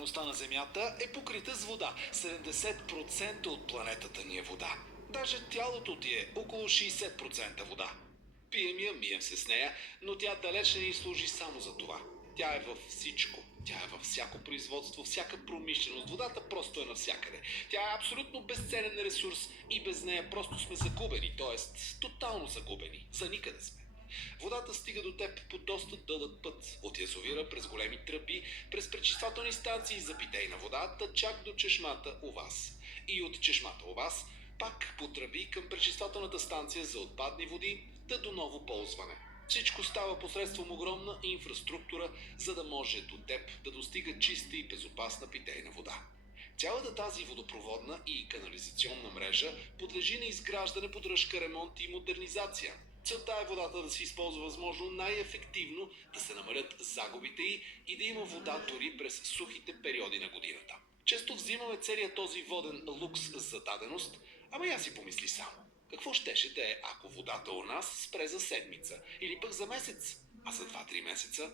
повърхността на Земята е покрита с вода. 70% от планетата ни е вода. Даже тялото ти е около 60% вода. Пием я, мием се с нея, но тя далеч не ни служи само за това. Тя е във всичко. Тя е във всяко производство, всяка промишленост. Водата просто е навсякъде. Тя е абсолютно безценен ресурс и без нея просто сме загубени, т.е. тотално загубени. За никъде сме. Водата стига до теб по доста дълъг път. От язовира, през големи тръби, през пречиствателни станции за питейна вода, чак до чешмата у вас. И от чешмата у вас, пак по тръби към пречиствателната станция за отпадни води, до ново ползване. Всичко става посредством огромна инфраструктура, за да може до теб да достига чиста и безопасна питейна вода. Цялата тази водопроводна и канализационна мрежа подлежи на изграждане, поддръжка, ремонт и модернизация. Целта е водата да се използва възможно най-ефективно, да се намалят загубите й и да има вода дори през сухите периоди на годината. Често взимаме целият този воден лукс за даденост, ама я си помисли само. Какво щеше да е, ако водата у нас спре за седмица или пък за месец, а за 2-3 месеца?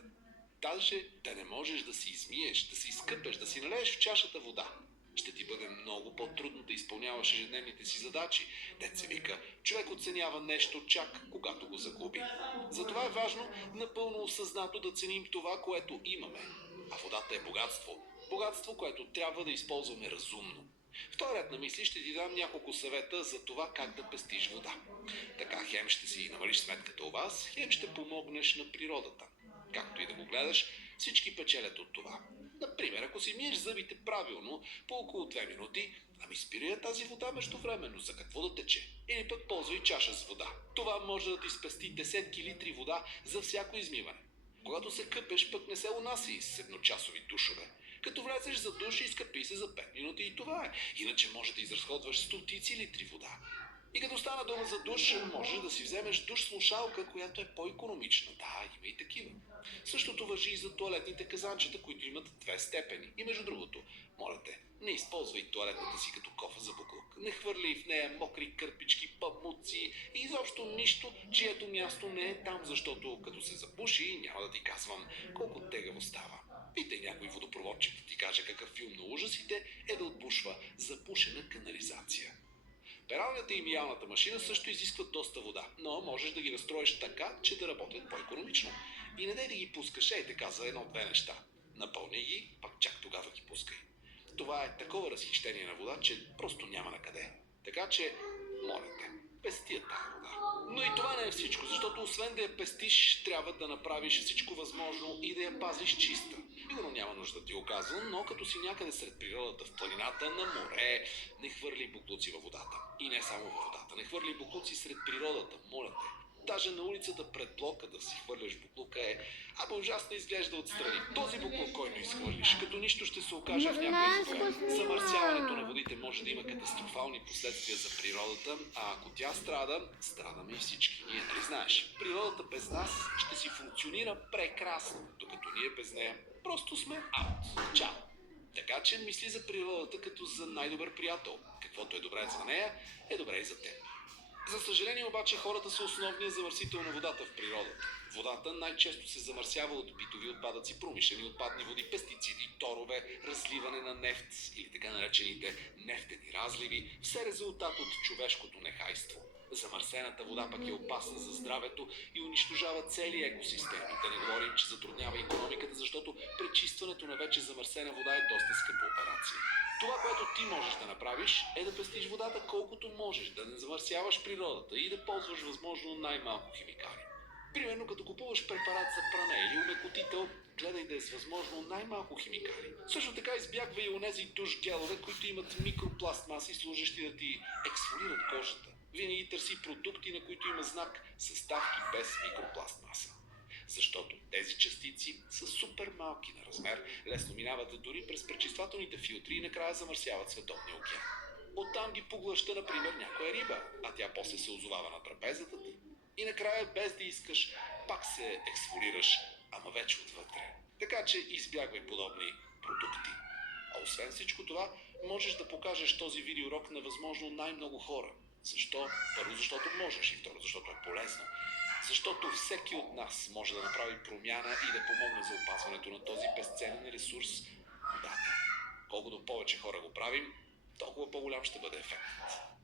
Даже да не можеш да си измиеш, да си изкъпеш, да си налееш в чашата вода. Ще ти бъде много по-трудно да изпълняваш ежедневните си задачи. Дет се вика, човек оценява нещо чак когато го загуби. Затова е важно напълно осъзнато да ценим това, което имаме. А водата е богатство. Богатство, което трябва да използваме разумно. В този ред на мисли ще ти дам няколко съвета за това как да пестиш вода. Така хем ще си намалиш сметката у вас, хем ще помогнеш на природата. Както и да го гледаш, всички печелят от това. Например, ако си миеш зъбите правилно, по около 2 минути, ами спирай я тази вода междувременно, за какво да тече? Или пък ползвай чаша с вода. Това може да ти спести десетки литри вода за всяко измиване. Когато се къпеш, пък не се унася с едночасови душове. Като влезеш за душ, изкъпи се за 5 минути и това е. Иначе може да изразходваш стотици литри вода. И като стана дума за душ, можеш да си вземеш душ-слушалка, която е по-икономична. Да, има и такива. Същото важи и за туалетните казанчета, които имат 2 степени. И между другото, моля те, не използвай туалетната си като кофа за буклук. Не хвърляй в нея мокри кърпички, памуци и изобщо нищо, чието място не е там, защото като се запуши, няма да ти казвам колко тегаво става. Питай някой водопроводчик да ти каже какъв филм на ужасите е да отбушва запушена канализация. Пералнята и миялната машина също изискват доста вода, но можеш да ги настроиш така, че да работят по-икономично. И не дай да ги пускаш, ей така, за 1-2 неща. Напълни ги, пак чак тогава ги пускай. Това е такова разхищение на вода, че просто няма на къде. Така че, моля те, пести я тая вода. Но и това не е всичко, защото освен да я пестиш, трябва да направиш всичко възможно и да я пазиш чиста. Сигурно няма нужда да ти го казвам, но като си някъде сред природата, в планината, на море, не хвърли буклуци във водата. И не само във водата, не хвърли буклуци сред природата, моля те. Даже на улицата пред блока да си хвърляш буклука е, ужасно изглежда отстрани. Този буклук, който изхвърлиш, като нищо ще се окаже в някой изгорен. Замърсяването на водите може да има катастрофални последствия за природата, а ако тя страда, страдаме и всички. Ние нали знаеш. Природата без нас ще си функционира прекрасно, докато ние без нея просто сме аут. Чао! Така че мисли за природата като за най-добър приятел. Каквото е добре за нея, е добре и за теб. За съжаление обаче хората са основният замърсител на водата в природата. Водата най-често се замърсява от битови отпадъци, промишлени отпадни води, пестициди, торове, разливане на нефт или така наречените нефтени разливи, все резултат от човешкото нехайство. Замърсената вода пък е опасна за здравето и унищожава цели екосистеми. Да не говорим, че затруднява икономиката, защото пречистването на вече замърсена вода е доста скъпа операция. Това, което ти можеш да направиш, е да пестиш водата колкото можеш, да не замърсяваш природата и да ползваш възможно най-малко химикали. Примерно като купуваш препарат за пране или омекотител, гледай да е с възможно най-малко химикали. Също така избягвай и онези душ гелове, които имат микропластмаси, служещи да ти ексфолират кожата. Винаги търси продукти, на които има знак съставки без микропластмаса. Защото тези частици са супер малки на размер, лесно минават дори през пречиствателните филтри и накрая замърсяват световния океан. Оттам ги поглъща, например, някоя риба, а тя после се озовава на трапезата ти. И накрая, без да искаш, пак се ексфолираш, ама вече отвътре. Така че избягвай подобни продукти. А освен всичко това, можеш да покажеш този видеоурок на възможно най-много хора. Защо? Първо, защото можеш и второ, защото е полезно. Защото всеки от нас може да направи промяна и да помогне за опазването на този безценен ресурс – водата. колкото повече хора го правим, толкова по-голям ще бъде ефектът.